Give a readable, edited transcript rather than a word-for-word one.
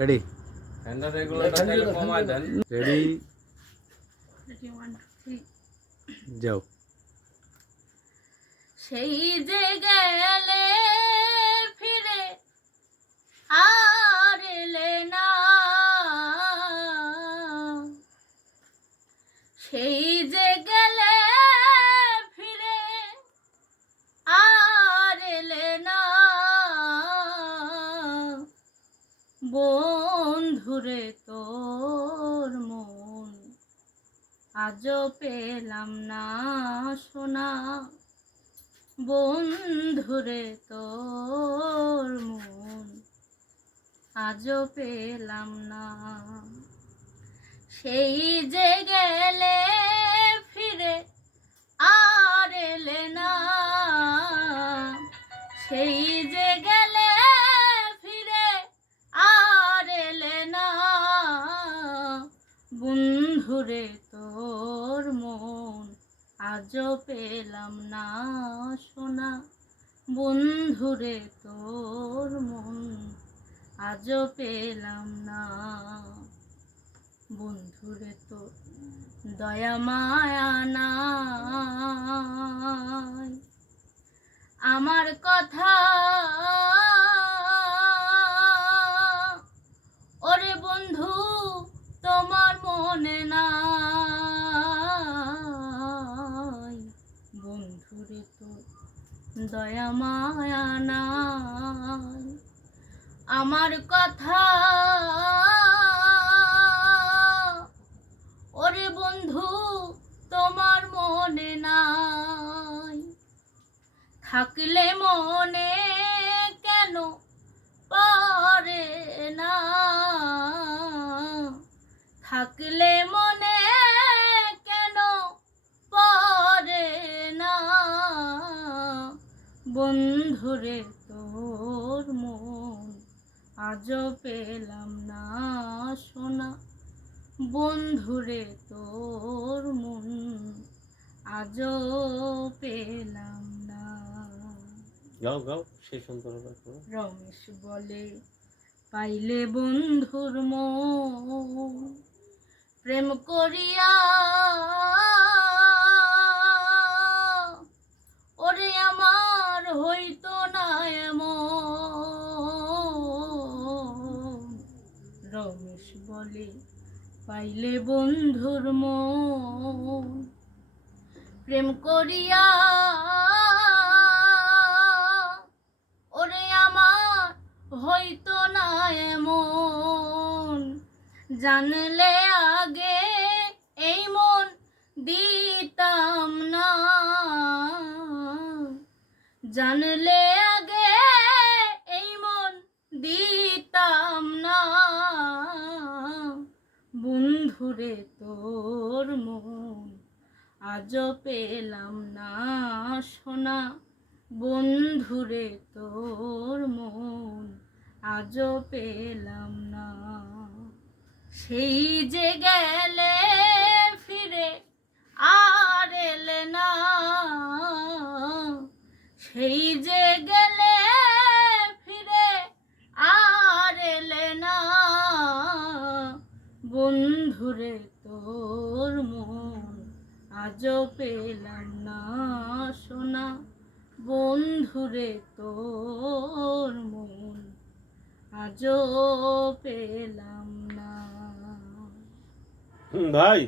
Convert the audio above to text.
Ready handle regulator তাহলে কমায় দেন। Ready ready 1 2 3 যাও। সেই যে গেলে ফিরে আর এলে না, সেই যে গেলে ফিরে আর এলে না, বন্ধুরে তোর মন আজও পেলাম না শোনা, বন্ধুরে তোর মন আজও পেলাম না। সেই যে গেলে ফিরে আর এলে না, সেই যে গেলে ফিরে আর এলে না, বন্ধুরে তোর মন আজও পেলাম না শোনা, বন্ধুরে তোর মন আজও পেলাম না। বন্ধুরে তোর দয়া মায়া নাই, আমার কথা ওরে বন্ধু তোমার মনে নাই, বন্ধুরে তোর দয়া মায়া নাই, আমার কথা ওরে বন্ধু তোমার মনে নাই, থাকলে মনে কেন পারে না, থাকলে মনে কেন পারে না, বন্ধুরে তোর মন আজও পেলাম না শোনা, বন্ধুরে তোর মন আজও পেলাম না। গাও গাও সেই সুন্দর করে। রমেশ বলে পাইলে বন্ধুর মন প্রেম করিয়া, ওরে আমার হইতো না এমন। রমেশ বলে পাইলে বন্ধুর মন প্রেম করিয়া, ওরে আমার হইতো না এমন, জানলে আগে এই মন দিতাম না, জানলে আগে এই মন দিতাম না, বন্ধুরে তোর মন আজও পেলাম না শোনা, বন্ধুরে তোর মন আজও পেলাম না। সেই যে গেলে ফিরে আর এলে না, সেই যে গেলে ফিরে আর এলে না, বন্ধুরে তোর মন আজও পেলাম না শোনা, বন্ধুরে তোর মন আজও পেলাম না। ভাই